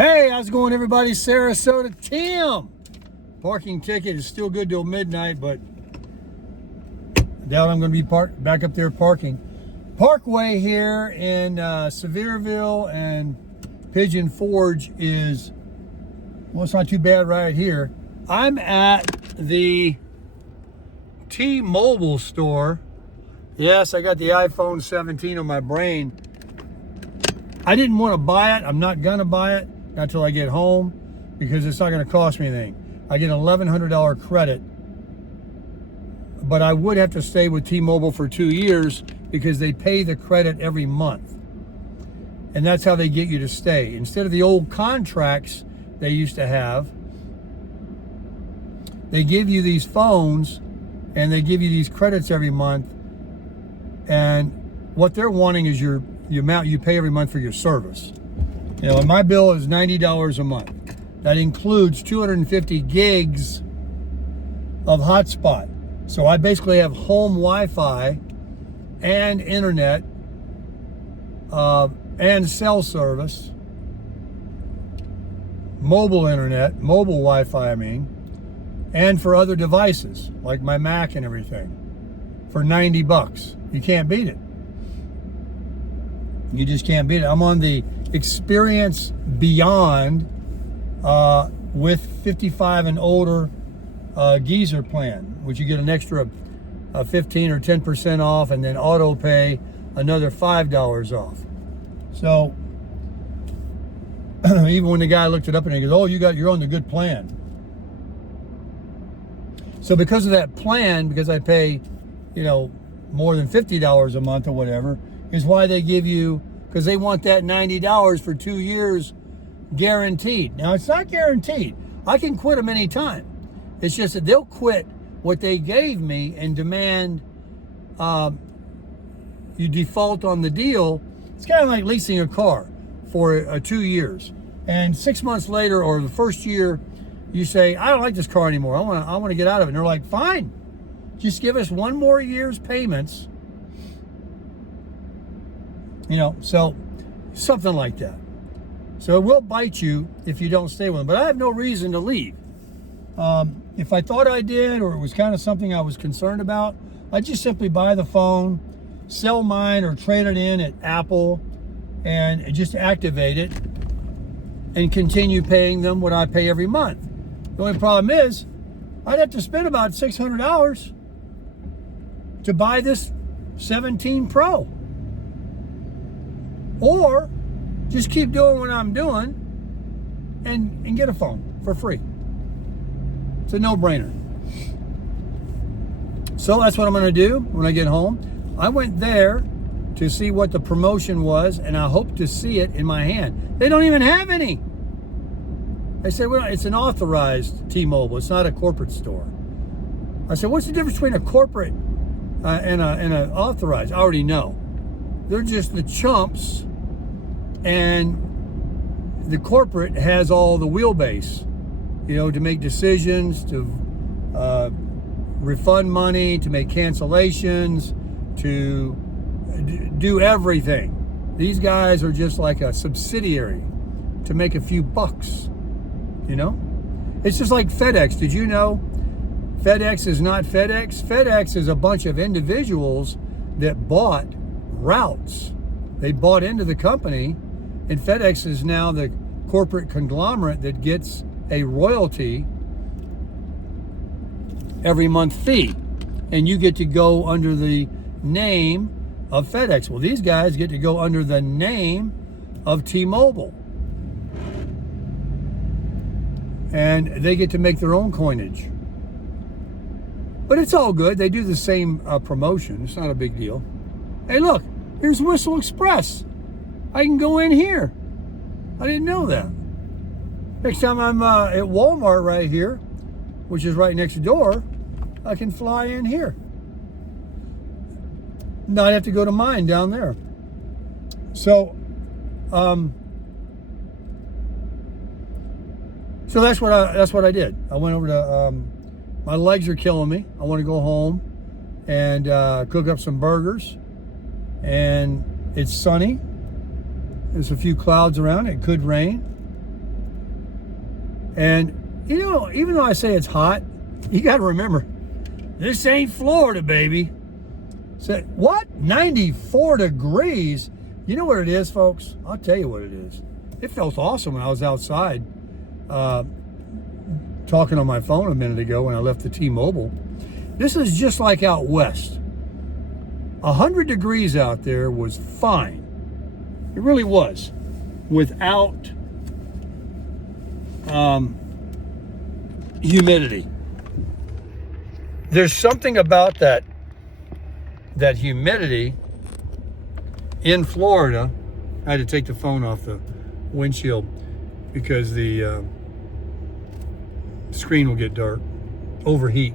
Hey, how's it going, everybody? Sarasota, Tim. Parking ticket is still good till midnight, but I doubt I'm going to be back up there parking. Parkway here in Sevierville and Pigeon Forge is, well, it's not too bad right here. I'm at the T-Mobile store. Yes, I got the iPhone 17 on my brain. I didn't want to buy it. I'm not going to buy it until I get home because it's not going to cost me anything. I get an $1,100 credit, but I would have to stay with T-Mobile for 2 years because they pay the credit every month. And that's how they get you to stay. Instead of the old contracts they used to have, they give you these phones and they give you these credits every month. And what they're wanting is the amount you pay every month for your service. You know, and my bill is $90 a month. That includes 250 gigs of hotspot. So I basically have home Wi-Fi and internet and cell service, mobile internet, mobile Wi-Fi, I mean, and for other devices like my Mac and everything for $90. You can't beat it. You just can't beat it. I'm on the Experience Beyond with 55 and older geezer plan, which you get an extra 15 or 10% off, and then auto pay another $5 off. So even when the guy looked it up and he goes, "Oh, you're on the good plan." So because of that plan, because I pay, more than $50 a month or whatever, is why they give you, because they want that $90 for 2 years guaranteed. Now, it's not guaranteed. I can quit them anytime. It's just that they'll quit what they gave me and demand you default on the deal. It's kind of like leasing a car for 2 years. And 6 months later, or the first year, you say, "I don't like this car anymore. I want to get out of it." And they're like, "Fine. Just give us 1 more year's payments." So something like that. So it will bite you if you don't stay with them. But I have no reason to leave. If I thought I did, or it was kind of something I was concerned about, I'd just simply buy the phone, sell mine, or trade it in at Apple, and just activate it and continue paying them what I pay every month. The only problem is I'd have to spend about $600 to buy this 17 Pro. Or just keep doing what I'm doing and get a phone for free. It's a no-brainer. So that's what I'm going to do when I get home. I went there to see what the promotion was, and I hope to see it in my hand. They don't even have any. They said, "Well, it's an authorized T-Mobile. It's not a corporate store." I said, "What's the difference between a corporate and an authorized?" I already know. They're just the chumps, and the corporate has all the wheelbase, to make decisions, to refund money, to make cancellations, to do everything. These guys are just like a subsidiary to make a few bucks. It's just like FedEx. Did you know FedEx is not FedEx? FedEx is a bunch of individuals that bought routes. They bought into the company, and FedEx is now the corporate conglomerate that gets a royalty every month fee. And you get to go under the name of FedEx. Well, these guys get to go under the name of T-Mobile. And they get to make their own coinage. But it's all good. They do the same promotion. It's not a big deal. Hey, look, here's Whistle Express. I can go in here. I didn't know that. Next time I'm at Walmart right here, which is right next door, I can fly in here. Not have to go to mine down there. So that's what I did. I went over to, my legs are killing me. I want to go home and cook up some burgers. And it's sunny. There's a few clouds around. It could rain. And, you know, even though I say it's hot, you got to remember, this ain't Florida, baby. So, what? 94 degrees? You know what it is, folks? I'll tell you what it is. It felt awesome when I was outside talking on my phone a minute ago when I left the T-Mobile. This is just like out west. 100 degrees out there was fine. It really was. Without humidity. There's something about that humidity in Florida. I had to take the phone off the windshield because the screen will get dark, overheat.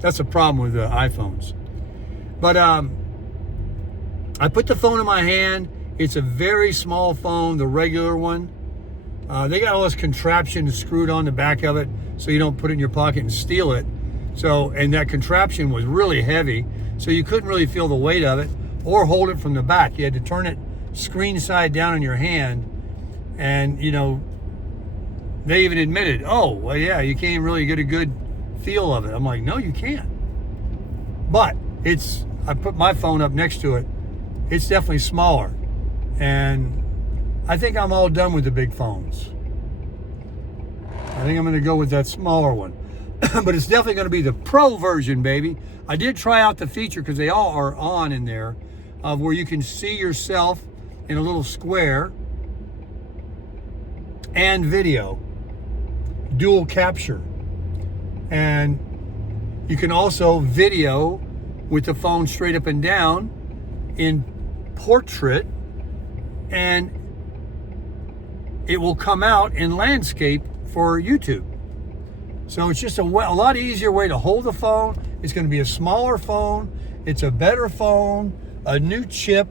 That's a problem with the iPhones. But I put the phone in my hand. It's a very small phone, the regular one. They got all this contraption screwed on the back of it so you don't put it in your pocket and steal it. So, and that contraption was really heavy, so you couldn't really feel the weight of it or hold it from the back. You had to turn it screen side down in your hand. And, you know, they even admitted, oh, well, yeah, you can't really get a good feel of it. I'm like, no, you can't. But I put my phone up next to it. It's definitely smaller. And I think I'm all done with the big phones. I think I'm going to go with that smaller one. But it's definitely going to be the Pro version, baby. I did try out the feature, because they all are on in there, of where you can see yourself in a little square and video, dual capture. And you can also video with the phone straight up and down in portrait, and it will come out in landscape for YouTube. So it's just a lot easier way to hold the phone. It's going to be a smaller phone. It's a better phone, a new chip,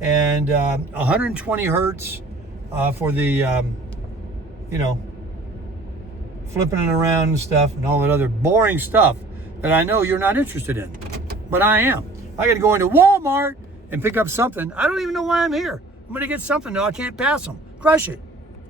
and 120 hertz for the, you know, flipping it around and stuff and all that other boring stuff that I know you're not interested in. But I am. I got to go into Walmart and pick up something. I don't even know why I'm here. I'm going to get something. No, I can't pass them. Crush it.